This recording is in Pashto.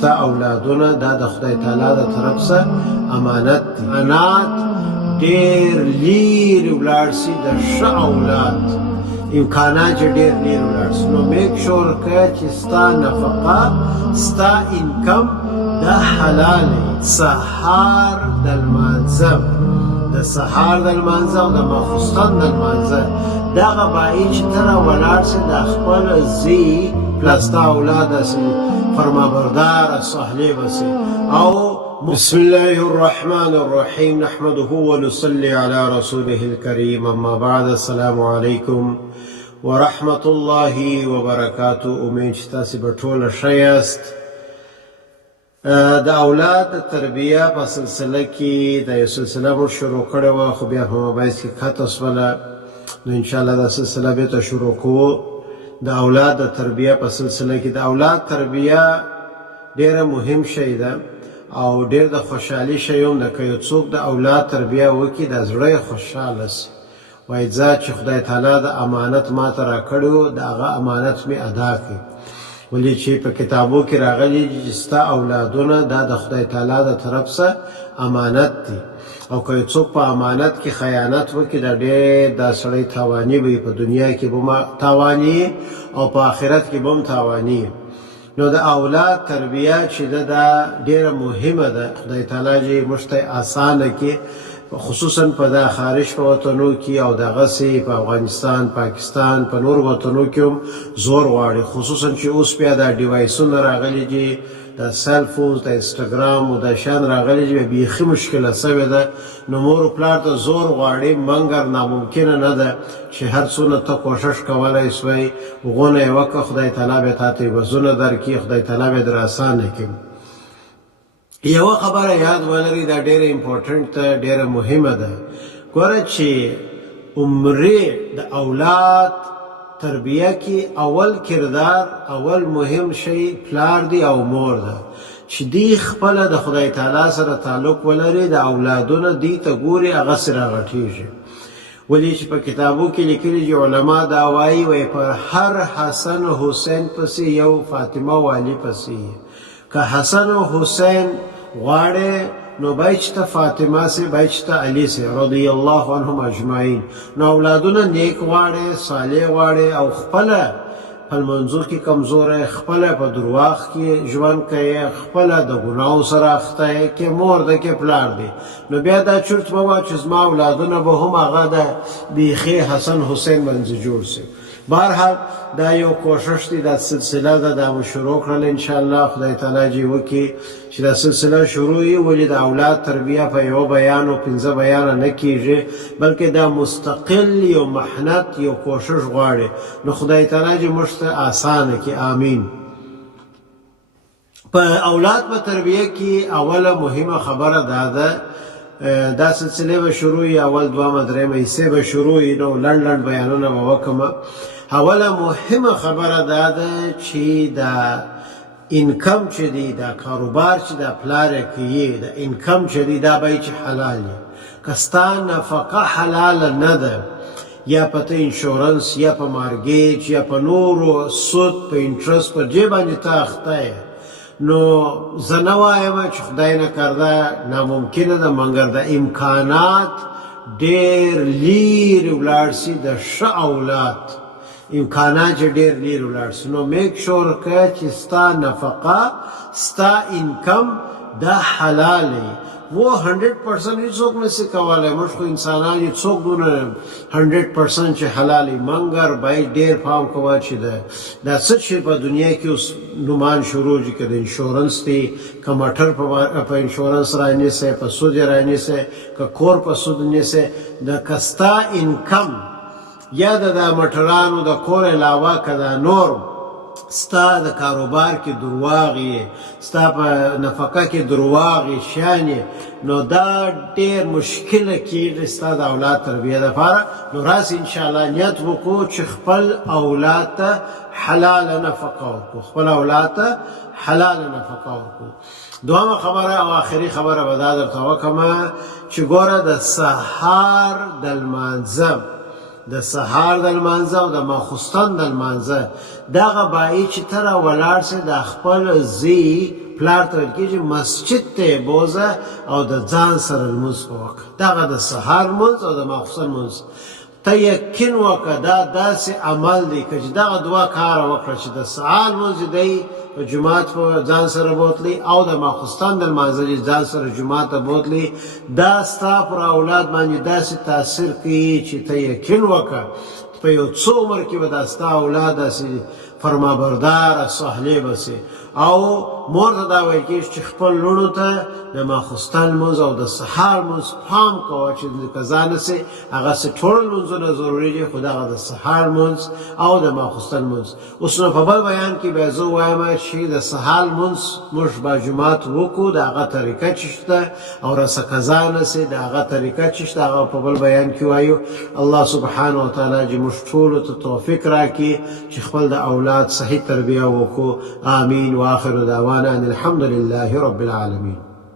ستا اولادونه دا د خدای تعالی د طرف څخه امانت دي. امانات ډېر لیرې ولاړ سي د ښه اولاد امکانات چې ډېر لیرې ولاړ سي، نو میک شور کوه چې ستا نفقه ستا انکم دا حلال وي. سهار د لمانځه د سهار د لمانځه او د ماخوستن د لمانځه دغه باید چې ته راولاړ سې د خپل زوی پلس ستا اولاد سي فرمانبرداره صالح به سي. او بسم الله الرحمن الرحیم نحمده ونصلي على رسوله الكريم اما بعد. السلام علیکم ورحمة الله وبرکاته. امید چې تاسې به ټوله ښه یاست. د اولاد د تربیه په سلسله کې د یو سلسله موږ شروع کړې وه، خو بیا په مباحث کې قطع شوله، نو انشاءالله دا سلسله بېرته شروع کوو. د اولاد د تربیه په سلسله کې د اولاد تربیه ډېره مهم شی ده او ډېر د خوشحالي شی هم ده. که یو څوک د اولاد تربیه وکړي د زړه یې خوشحاله سي، وایي ځه چې خدای تعالی د امانت ما ته راکړی و د هغه امانت مې ادا کړي. ولې چې په کتابو کې راغلي چې ستا اولادونه دا د خدای تعالی د طرف څخه امانت دي، او که یو څوک په امانت کې خیانت وکړي دا ډېر دا سړی تاواني به په دنیا کې به تاواني او په آخرت کې به هم تاواني. نو د اولاد تربیه چې ده دا ډېره مهمه ده. خدای تعالی چې موږ ته اسانه کړي، خصوصا په دا خارج په وطنو کې او دغسې په افغانستان پاکستان په نورو وطنو کې هم زور غواړي، خصوصا چې اوس بیا دا ډیوایسونه راغلي چې د سیلفونز د انسټاګرام او دا شیان راغلي چې بیخي مشکله سوې ده. نو مور و پلار ته زور غواړي، مګر ناممکنه نه ده چې هر څونه ته کوشش کولی سوی غونه یې وکړه، خدای تعالی بیا تا ته عوضونه درکړي، خدای تعالی بیا در اسانه کړي. یوه خبره یاد ولرئ، دا ډېره امپورټنټ ده، ډېره مهمه ده. ګوره چې عمرې د اولاد تربیه کې اول کردار اول مهم شی پلار دی او مور ده، چې دی خپله د خدای تعالی سره تعلق ولري، د اولادونه دی ته ګوري هغه سې راغټېږي. ولې چې په کتابو کې لیکلي چې علما دا وایي وایي په هر حسن و حسین پسې یو فاطمه و علي پسې. که حسن و حسین غواړې نو باید چې ته فاطمه سي، باید چې ته علي سي رضی الله عنهم اجمعین. نو اولادونه نیک غواړې، صالح غواړې، او خپله په لمنځو کې کمزوری، خپله په درواغ کې ژوند کوې، خپله د ګناهو سره اخته یې، کې مور ده کې پلار دی، نو بیا دا چرت مه وایه چې زما اولادونه به هم هغه د بیخي حسن حسین باندې جوړ سي. بهرحال دا یو کوشش دی، دا سلسله ده، دا مو شروع کړل انشاءالله. خدای تعالی جی وکړي چې دا سلسله شروع وي. ولې د اولاد تربیه په یو بیان او 5 بیانه نه کیږي، بلکې دا مستقل یو محنت یو کوشش غواړي. نو خدای تعالی جی موږ ته اسانه کړي، آمین. په اولاد په تربیه کې اوله مهمه خبره دا ده، دا سلسله به شروع وي، اول دوامه درېیمه حصې به شروع وي، نو لنډ لنډ بیانونه به وکړم. اوله مهمه خبره دا ده چې دا انکم چې دی، دا کاروبار چې دا پلار یې کوي، دا انکم چې دی دا باید چې حلال وي. که ستا نفقه حلاله نه ده، یا په ته انشورنس یا په مارګیج یا په نورو سود په انټرست په جې باندې ته اخته یې، نو زه نه وایم چې خدای نه کرده ناممکنه ده، مګر د امکانات ډېر لیرې ولاړ سي د ښه اولاد امکانات چې ډېر لیرې ولاړ سي. نو میک شور کوه چې ستا نفقه ستا انکم دا حلال وي. وہ 100% هیڅوک نشي کولی، موږ خو انسانان یو، څوک دونه 100% چې حلال وي، مګر باید ډېر پام کوه چې دا څه چې په دنیا کې اوس نومان شروع دي، که د انشورنس دی، که موټر په انشورنس رانیسئ، په سود یې رانیسئ، که کور په سود نیسئ. که ستا انکم یا د موټرانو د کور علاوه که دا نور ستا د کاروبار کې درواغ یې، ستا په نفقه کې درواغ یې شیان یې، نو دا ډېر مشکله کېږي ستا د اولاد تربیه دپاره. نو راسې انشاءالله نیت وکړو چې خپل اولاد ته حلاله نفقه ورکړو، خپل اولاد ته حلاله نفقه ورکړو. دویمه خبره او آخري خبره به دا درته وکړمه چې ګوره د سهار د لمانځه د سهار د لمانځه او د ماخوستن د لمانځه دغه باید چې ته راولاړ سې د خپل زوی پلار ته ویل کېږي مسجد ته بوځه او د ځان سره لمونځ وکړه دغه د سهار لمونځ او د ماخوستن لمونځ ته یقین وکړه دا داسې عمل دی که چې دغه دوه کاره وکړه چې د سهار لمونځ دی په جومات په ځان سره بوتلی او د ماخوستن د لمانځه ځان سره جومات ته بوتلی دا ستا پر اولاد باندې داسې تاثیر کوي چې ته یقین وکړه په یو څو عمر کې به دا ستا اولاد داسې فرمانبردار صالح به سي او مور ته دا ویل کېږي چې خپل لوڼو ته د ماخوستن لمونځ او د سهار لمونځ پام کوه چې قضا نه سي هغسې ټول لمونځونه ضروري دي خو دغه د سهار لمونځ او د ماخوستن لمونځ اوس نو په بل بیان کې بیا زه وایم چې د سهار لمونځ موږ به جومات وکړو د هغه طریقه چې شته او رسه قضا نه سي د هغه طریقه چې شته هغه په بل بیان کې وایو الله سبحانه وتعالی چې موږ ټولو ته توفیق راکړي چې خپل د اولاد صحیح تربیه وکړو آمین واخر دعوانا ان الحمد لله رب العالمين